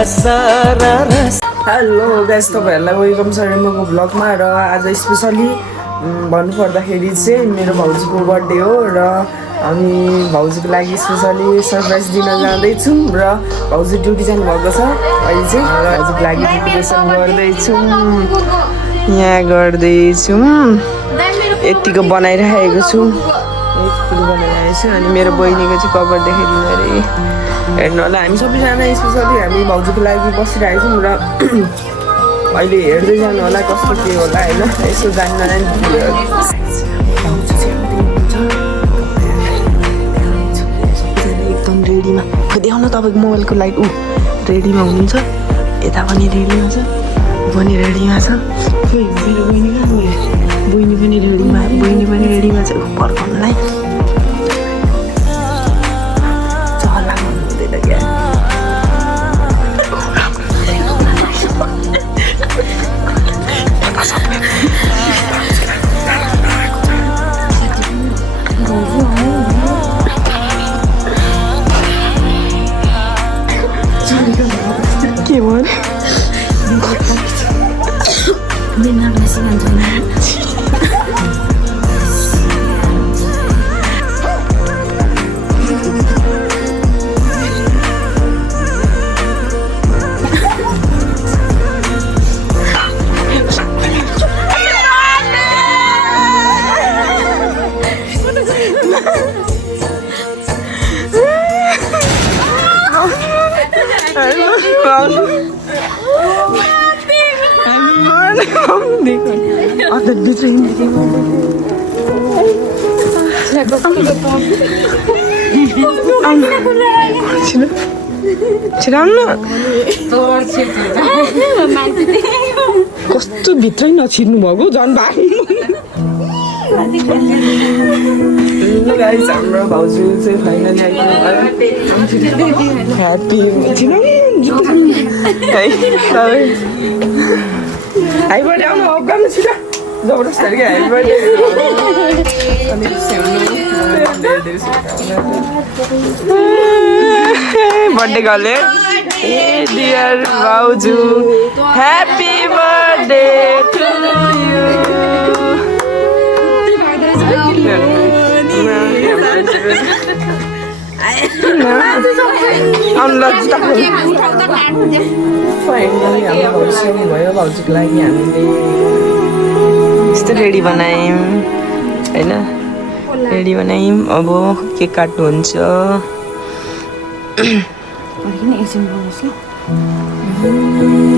Hello guys, तपाईँहरूलाई welcome छ रेम्बोको भ्लगमा। र आज स्पेसली भन्नुपर्दाखेरि चाहिँ मेरो भाउजूको बर्थडे हो र हामी भाउजूको लागि स्पेसली सरप्राइज दिन जाँदैछौँ र भाउजू ड्युटी जानुभएको छ। अहिले चाहिँ भाउजूको लागि प्रिपरेसन गर्दैछौँ, यहाँ गर्दैछौँ, यतिको बनाइरहेको छु, अनि मेरो बहिनीको चाहिँ कभर देखाइदिनु अरे हेर्नु होला। हामी सबैजना स्पेसली हामी भाउजूको लागि बसिरहेको छौँ र अहिले हेर्दै जानु होला कस्तो के होला होइन, यसो जान्न एकदम रेडीमा देखाउन तपाईँको मोबाइलको लाइट रेडीमा हुनुहुन्छ, यता पनि रेडीमा छ, पनि रेडीमा छ, मेरो बहिनी कहाँ गयो, बहिनी पनि रेडीमा छ पर्खाउनलाई। के भयो कस्तो भित्रै नछिर्नु भएको झन् हाम्रो भाउजू चाहिँ फाइनली ह्याप्पी हाइबर्ड आउनु अगाउनु छिटो जबरजस्त क्या हाइबर्ड बर्थडे गर्ले डियर भाउजू ह्याप्पी बर्थडे टु यु। भयो भाउजूको लागि हामीले यस्तो रेडी बनायौँ होइन, रेडी बनायौँ। अब केक काट्नुहुन्छ।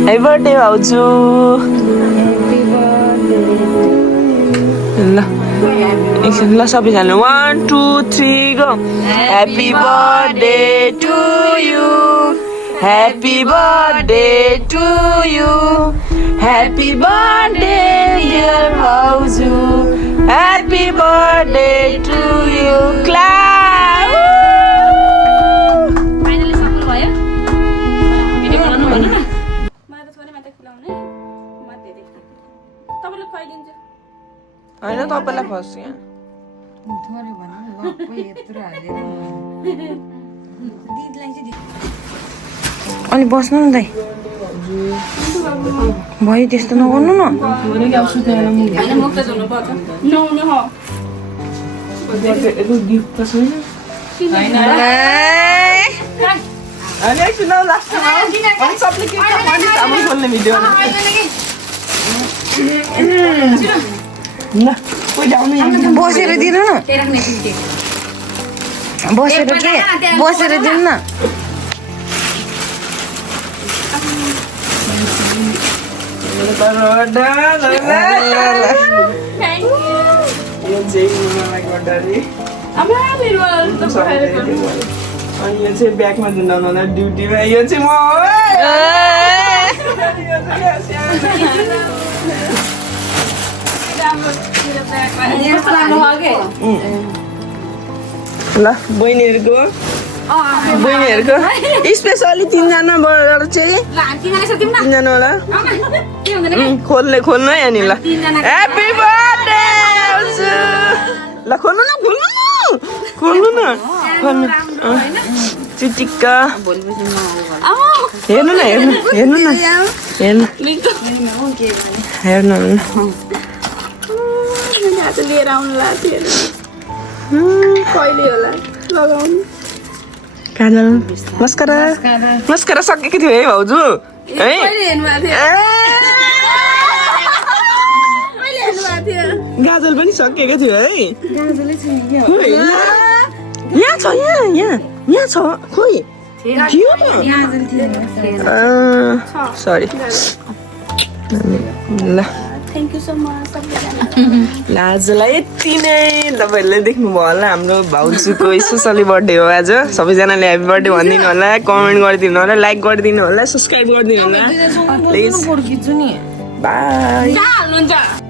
ह्याप्पी बर्थडे भाउजू। ल सबैजना 1 2 3 go. Happy birthday to you, happy birthday to you, happy birthday dear भाउजू, happy birthday to you. Class finally सफल भयो। भिडियो बनाउनु भएन न, मलाई त छोरी मात्र खुलाउने मात्र देखि तपाईले खुवाइदिन्छु हैन, तपाईलाई फर्स्ट यहाँ थोरै भन्नु लप्पै यत्रो हालेर दिदीलाई चाहिँ अनि बस्नु न दाइ भयो, त्यस्तो नगर्नु न। बसेर दिनु न, बसेर के बसेर दिनु न। अनि यो चाहिँ ब्यागमा दिनु होला ड्युटीमा, यो चाहिँ म ल बहिनीहरूको स्पेसली 3जना चाहिँ 3जना होला खोल्नु है अनि ल। ह्याप्पी बर्थडे ल खोल्नु न, खोल्नु न चिटिक्का हेर्नु न हेर्नु न आज लिएर आउनु लाग्थ्यो कहिले होला लगाउनु काजल मस्करा सकेको थियो है भाउजू है कहिले हेर्नुभएको थियो गाजल पनि सकेको थियो है खोइ, यहाँ छ यहाँ छ खोइ थियो त सरी ल थ्याङ्क यू सो मच सबैजना ल आजलाई यति नै तपाईँहरूले देख्नुभयो होला हाम्रो भाउजूको स्पेसली बर्थडे हो आज सबैजनाले ह्याप्पी बर्थडे भनिदिनु होला कमेन्ट गरिदिनु होला लाइक गरिदिनु होला सब्सक्राइब गरिदिनु होला प्लिज बाई हाल्नुहुन्छ